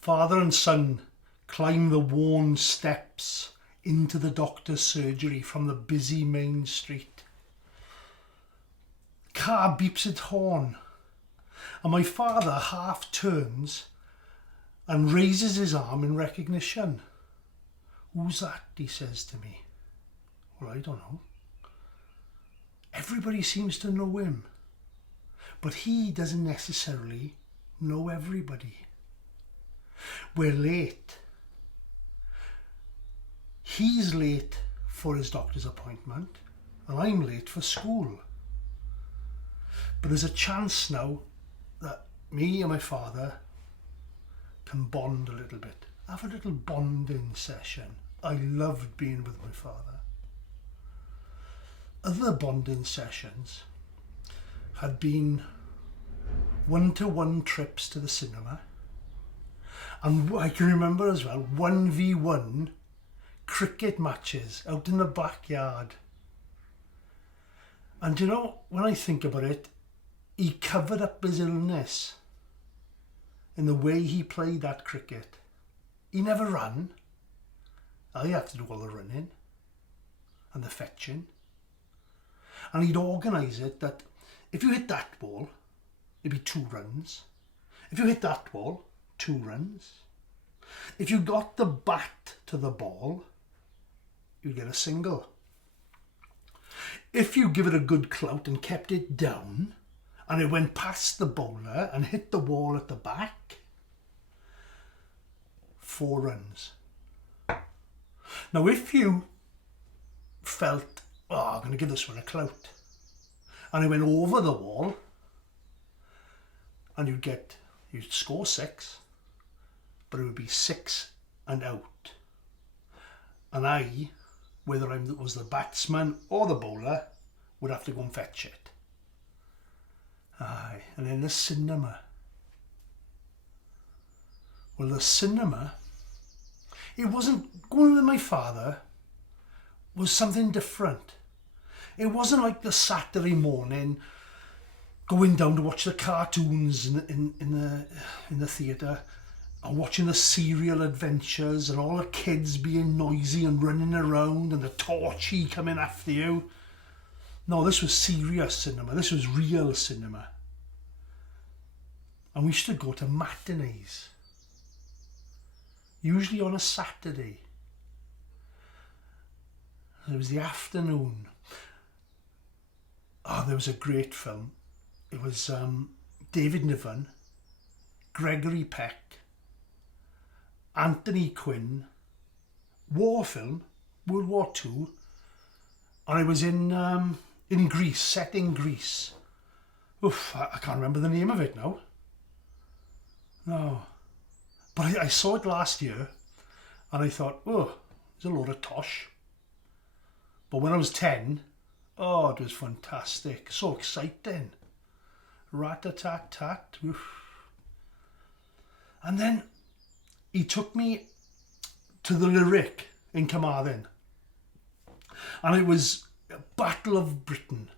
Father and son climb the worn steps into the doctor's surgery from the busy main street. Car beeps its horn, and my father half turns and raises his arm in recognition. "Who's that?" he says to me. "Well, I don't know." Everybody seems to know him, but he doesn't necessarily know everybody. We're late. He's late for his doctor's appointment, and I'm late for school. But there's a chance now that me and my father can bond a little bit. Have a little bonding session. I loved being with my father. Other bonding sessions had been one-to-one trips to the cinema, and I can remember as well 1v1 cricket matches out in the backyard. And you know, when I think about it, he covered up his illness in the way he played that cricket. He never ran. I had to do all the running and the fetching. And he'd organise it that if you hit that ball, it'd be 2 runs. If you hit that ball, 2 runs. If you got the bat to the ball, you'd get a single. If you give it a good clout and kept it down, and it went past the bowler and hit the wall at the back, 4 runs. Now, if you felt, I'm going to give this one a clout, and it went over the wall, and you'd score 6, but it would be 6 and out. And I, whether I was the batsman or the bowler, would have to go and fetch it. Aye, and then the cinema. Well, the cinema, it wasn't, going with my father was something different. It wasn't like the Saturday morning going down to watch the cartoons in the theatre and watching the serial adventures and all the kids being noisy and running around and the torchy coming after you. No, this was serious cinema. This was real cinema. And we used to go to matinees, usually on a Saturday. It was the afternoon. There was a great film. It was David Niven, Gregory Peck, Anthony Quinn, war film, World War II, and it was in Greece, set in Greece. Oof, I can't remember the name of it now. No. But I saw it last year, and I thought, there's a load of tosh. But when I was 10, it was fantastic, so exciting. Rat-a-tat-tat. Oof. And then he took me to the Lyric in Carmarthen, and it was Battle of Britain.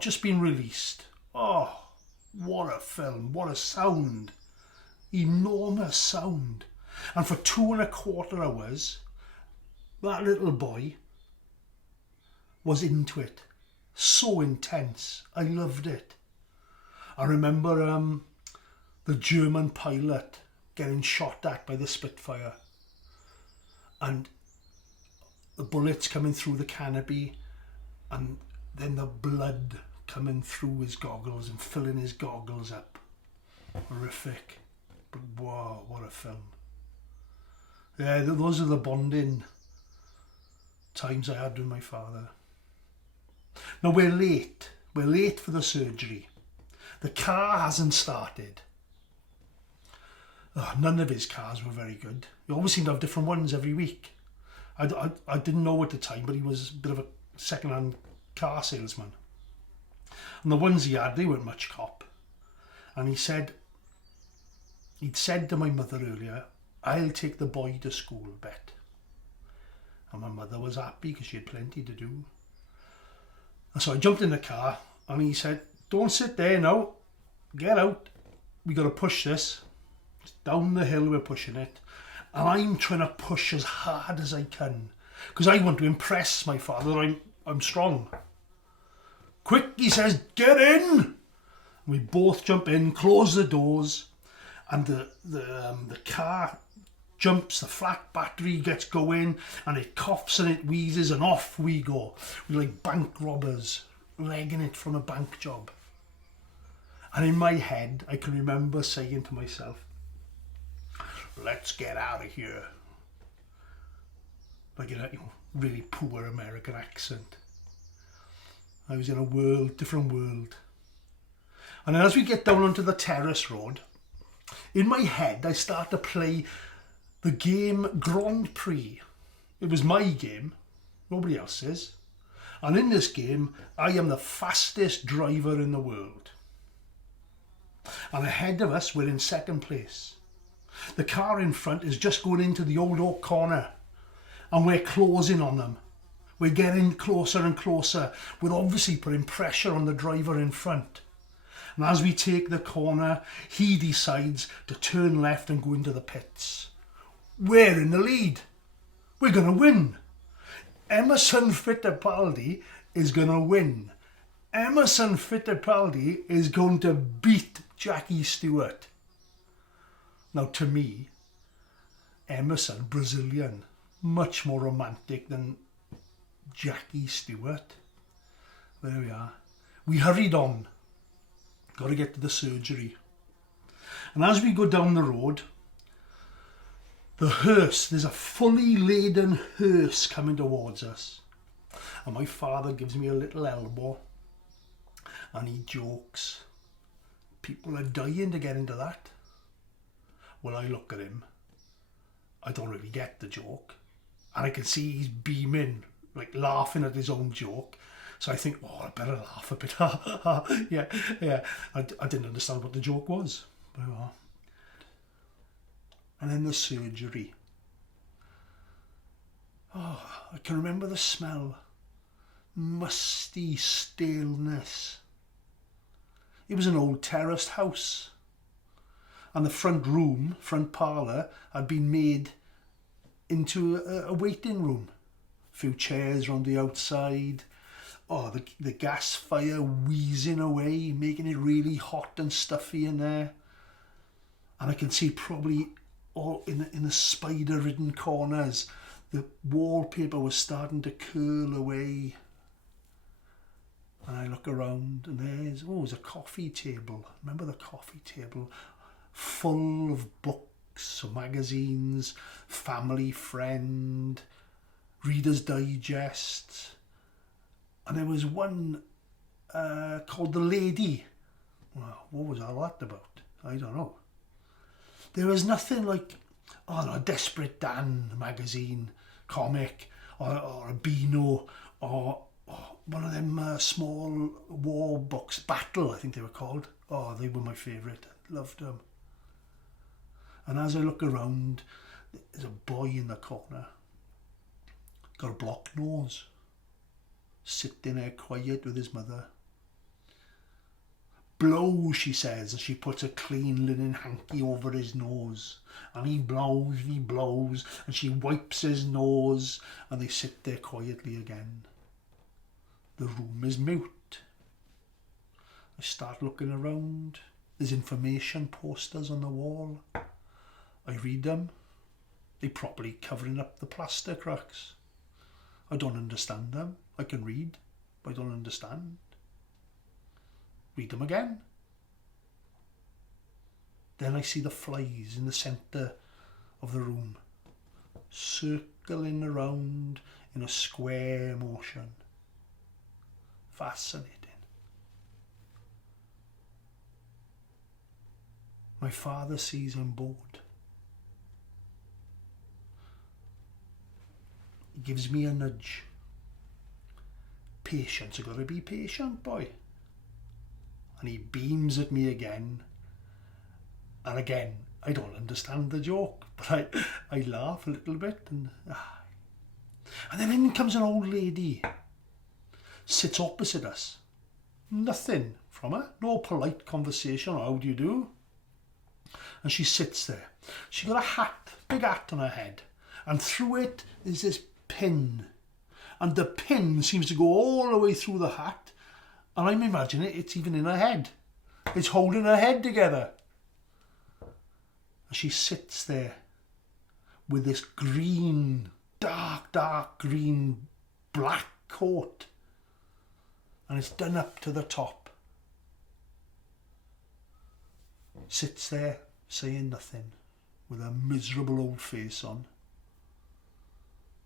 Just been released. What a film, what a sound. Enormous sound. And for 2.25 hours, that little boy was into it. So intense. I loved it. I remember the German pilot getting shot at by the Spitfire, and the bullets coming through the canopy, and then the blood coming through his goggles and filling his goggles up. Horrific. But wow, what a film. Yeah, those are the bonding times I had with my father. Now we're late. We're late for the surgery. The car hasn't started. None of his cars were very good. He always seemed to have different ones every week. I didn't know at the time, but he was a bit of a second-hand car salesman. And the ones he had, they weren't much cop. And he'd said to my mother earlier, "I'll take the boy to school, Bet." And my mother was happy because she had plenty to do. And so I jumped in the car, and he said, "Don't sit there now. Get out. We got to push this. Down the hill we're pushing it. And I'm trying to push as hard as I can. Because I want to impress my father. I'm strong. Quick, he says, get in! We both jump in, close the doors, and the car jumps, the flat battery gets going, and it coughs and it wheezes, and off we go. We're like bank robbers, legging it from a bank job. And in my head, I can remember saying to myself, let's get out of here. Like in a really poor American accent. I was in a world, different world. And as we get down onto the terrace road, in my head I start to play the game Grand Prix. It was my game, nobody else's. And in this game, I am the fastest driver in the world. And ahead of us, we're in second place. The car in front is just going into the old oak corner, and we're closing on them. We're getting closer and closer. We're obviously putting pressure on the driver in front. And as we take the corner, he decides to turn left and go into the pits. We're in the lead. We're going to win. Emerson Fittipaldi is going to win. Emerson Fittipaldi is going to beat Jackie Stewart. Now, to me, Emerson, Brazilian, much more romantic than Jackie Stewart. There we are. We hurried on. Got to get to the surgery. And as we go down the road, the hearse, there's a fully laden hearse coming towards us. And my father gives me a little elbow and he jokes, people are dying to get into that. Well, I look at him, I don't really get the joke, and I can see he's beaming, like laughing at his own joke. So I think, oh, I better laugh a bit. yeah. I didn't understand what the joke was. But, and then the surgery. Oh, I can remember the smell. Musty staleness. It was an old terraced house. And the front parlour, had been made into a waiting room. A few chairs on the outside. Oh, the gas fire wheezing away, making it really hot and stuffy in there. And I can see probably all in the spider-ridden corners, the wallpaper was starting to curl away. And I look around and there's a coffee table. Remember the coffee table? Full of books, magazines, Family Friend, Reader's Digest. And there was one called The Lady. Well, what was all that about? I don't know. There was nothing like, a Desperate Dan magazine, comic, or a Beano, or one of them small war books, Battle, I think they were called. Oh, they were my favourite. I loved them. And as I look around, there's a boy in the corner, got a blocked nose, sitting there quiet with his mother. Blow, she says, as she puts a clean linen hanky over his nose. And he blows, and she wipes his nose, and they sit there quietly again. The room is mute. I start looking around. There's information posters on the wall. I read them. They're properly covering up the plaster cracks. I don't understand them. I can read, but I don't understand. Read them again. Then I see the flies in the centre of the room, circling around in a square motion. Fascinating. My father sees I'm bored. He gives me a nudge. Patience, you gotta be patient, boy. And he beams at me again. And again, I don't understand the joke, but I laugh a little bit. And then in comes an old lady. Sits opposite us. Nothing from her. No polite conversation. How do you do? And she sits there. She got a hat, big hat on her head, and through it is this pin. And the pin seems to go all the way through the hat, and I'm imagining it's even in her head. It's holding her head together. And she sits there with this green, dark green, black coat, and it's done up to the top. Sits there saying nothing with a miserable old face on.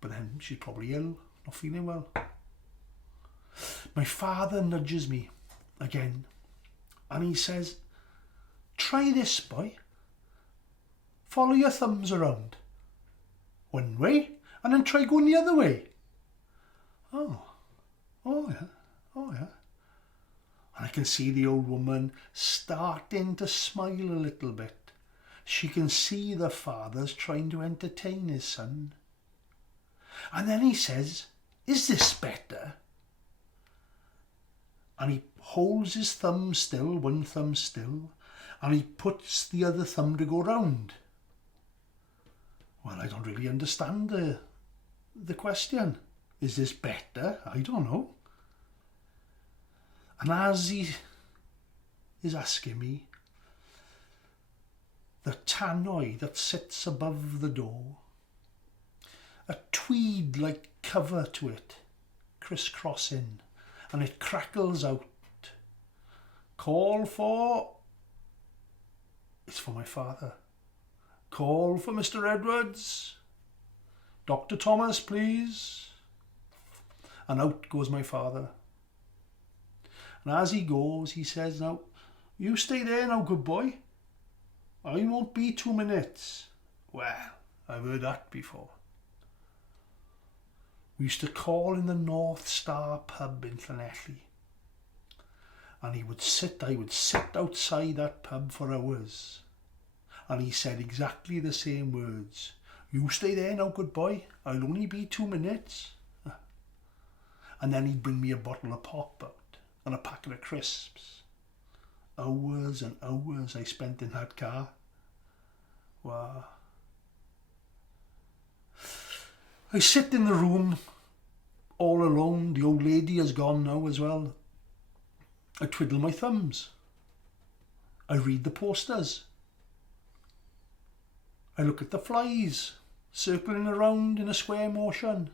But then she's probably ill, not feeling well. My father nudges me again and he says, "Try this, boy. Follow your thumbs around. One way and then try going the other way." Oh yeah. And I can see the old woman starting to smile a little bit. She can see the father's trying to entertain his son. And then he says, "Is this better?" And he holds his thumb still, one thumb still, and he puts the other thumb to go round. Well, I don't really understand the question. Is this better? I don't know. And as he is asking me, the tannoy that sits above the door, a tweed-like cover to it, crisscrossing, and it crackles out. Call for... It's for my father. Call for Mr. Edwards. Dr. Thomas, please. And out goes my father. And as he goes, he says, "Now, you stay there now, good boy. I won't be 2 minutes." Well, I've heard that before. We used to call in the North Star pub in Llanelli. And I would sit outside that pub for hours. And he said exactly the same words. "You stay there now, good boy. I'll only be 2 minutes." And then he'd bring me a bottle of pop out and a packet of crisps. Hours and hours I spent in that car. Wow. I sit in the room all alone. The old lady has gone now as well. I twiddle my thumbs. I read the posters. I look at the flies circling around in a square motion.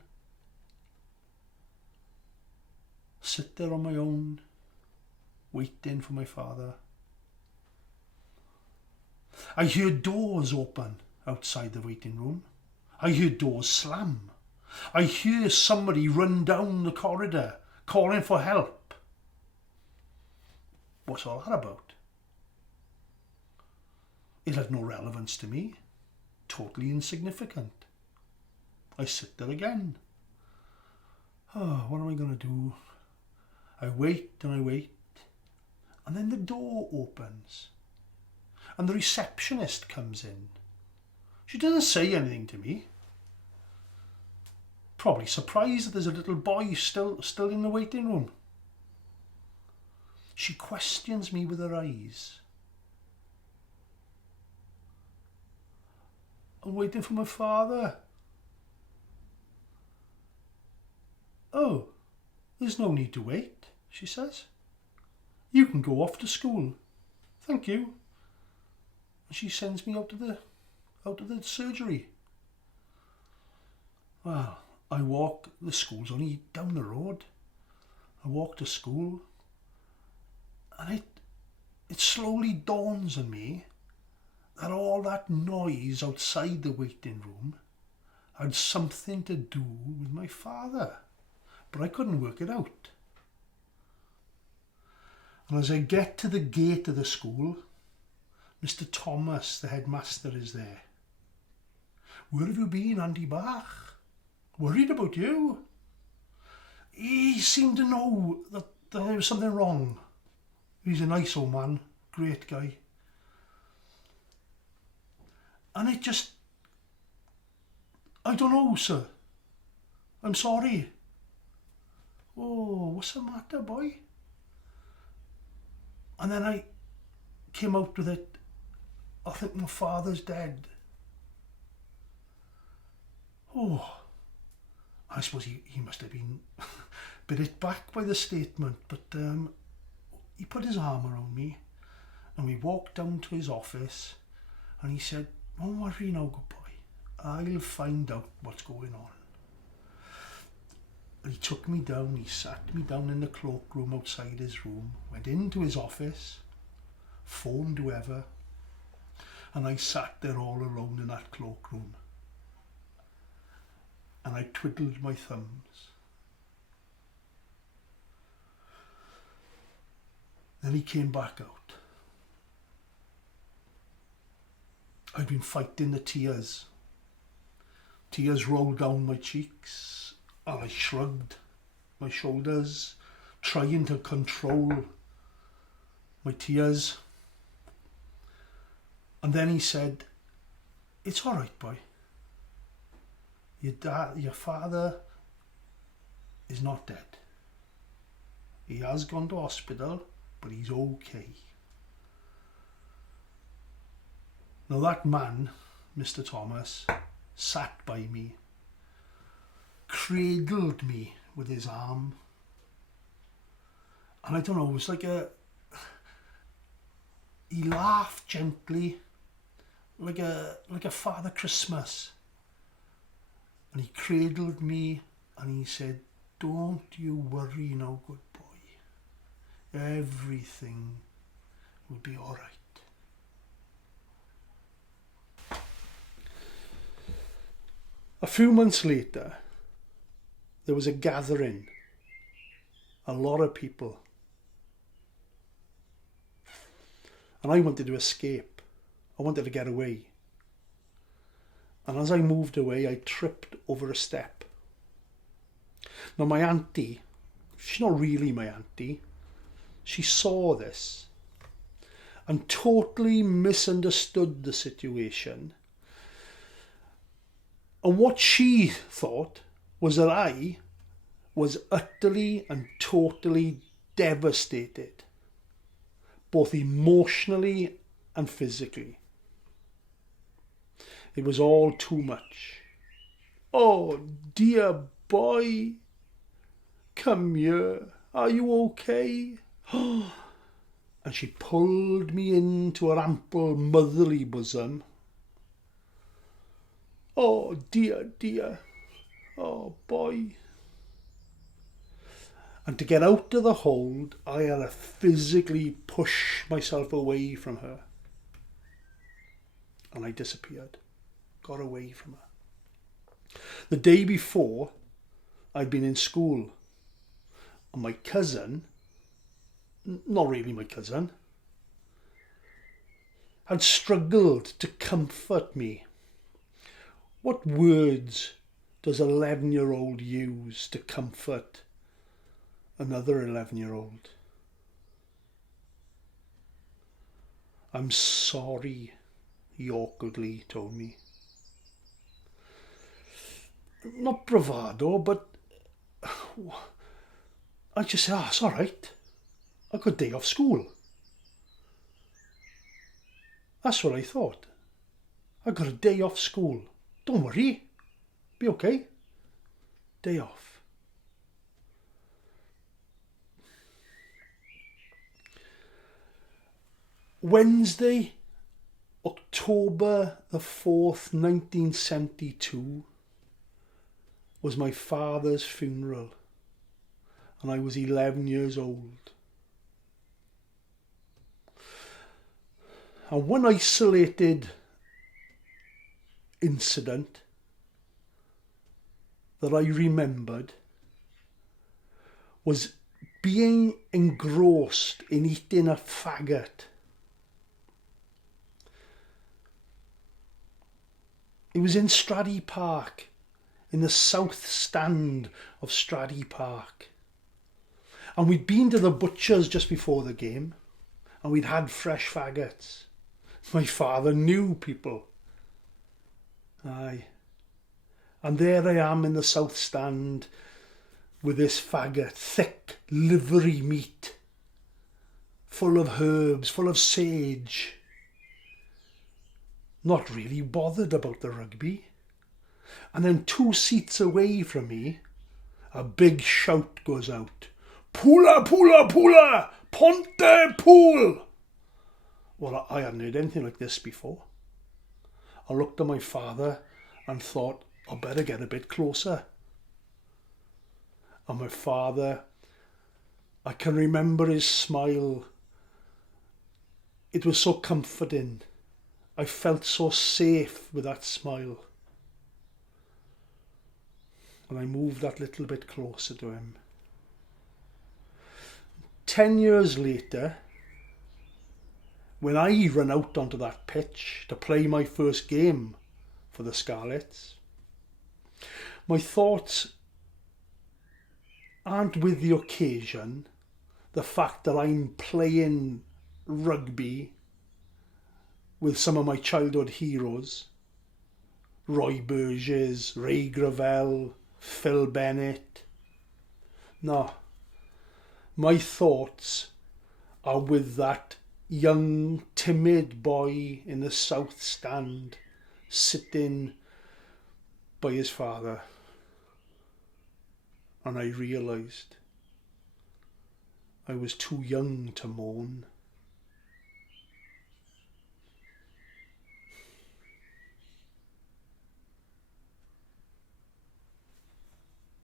Sit there on my own, waiting for my father. I hear doors open outside the waiting room. I hear doors slam. I hear somebody run down the corridor calling for help. What's all that about? It had no relevance to me. Totally insignificant. I sit there again. Oh, what am I going to do? I wait and I wait. And then the door opens. And the receptionist comes in. She doesn't say anything to me. Probably surprised that there's a little boy still in the waiting room. She questions me with her eyes. I'm waiting for my father. "Oh, there's no need to wait," she says. "You can go off to school. Thank you." And she sends me out to the surgery. Well, I walk, the school's only down the road. I walk to school, and it slowly dawns on me that all that noise outside the waiting room had something to do with my father, but I couldn't work it out. And as I get to the gate of the school, Mr. Thomas, the headmaster, is there. "Where have you been, Aunty Bach? Worried about you." He seemed to know that there was something wrong. He's a nice old man, great guy. And it just... "I don't know, sir. I'm sorry." "Oh, what's the matter, boy?" And then I came out with it. I think my father's dead. Oh, I suppose he must have been a bit hit back by the statement, but he put his arm around me and we walked down to his office and he said, don't worry now, good boy, I'll find out what's going on. And he took me down, he sat me down in the cloakroom outside his room, went into his office, phoned whoever, and I sat there all alone in that cloakroom. And I twiddled my thumbs. Then he came back out. I'd been fighting the tears. Tears rolled down my cheeks, and I shrugged my shoulders, trying to control my tears. And then he said, it's all right, boy. Your father is not dead. He has gone to hospital, but he's okay. Now that man, Mr. Thomas, sat by me, cradled me with his arm, and I don't know, it was like he laughed gently, like a Father Christmas. And he cradled me and he said, don't you worry now, good boy. Everything will be all right. A few months later, there was a gathering. A lot of people. And I wanted to escape. I wanted to get away. And as I moved away, I tripped over a step. Now my auntie, she's not really my auntie, she saw this and totally misunderstood the situation. And what she thought was that I was utterly and totally devastated, both emotionally and physically. It was all too much. Oh, dear boy, come here. Are you okay? And she pulled me into her ample motherly bosom. Oh, dear, dear. Oh, boy. And to get out of the hold, I had to physically push myself away from her. And I disappeared. Got away from her. The day before, I'd been in school, and my cousin, not really my cousin, had struggled to comfort me. What words does an 11-year-old use to comfort another 11-year-old? I'm sorry, he awkwardly told me. Not bravado, but I just said, it's all right. I got a day off school. That's what I thought. I got a day off school. Don't worry. Be okay. Day off. Wednesday, October the 4th, 1972, was my father's funeral, and I was 11 years old. And one isolated incident that I remembered was being engrossed in eating a faggot. It was in Stradey Park, in the south stand of Stradey Park. And we'd been to the butcher's just before the game, and we'd had fresh faggots. My father knew people. Aye. And there I am in the south stand with this faggot, thick, livery meat, full of herbs, full of sage. not really bothered about the rugby. And then 2 seats away from me, a big shout goes out. Pula, pula, pula! Ponte pool! Well, I hadn't heard anything like this before. I looked at my father and thought, I better get a bit closer. And my father, I can remember his smile. It was so comforting. I felt so safe with that smile. And I moved that little bit closer to him. 10 years later, when I ran out onto that pitch to play my first game for the Scarlets, my thoughts aren't with the occasion, the fact that I'm playing rugby with some of my childhood heroes, Roy Burgess, Ray Gravel, Phil Bennett. No, my thoughts are with that young, timid boy in the south stand, sitting by his father. And I realised I was too young to mourn.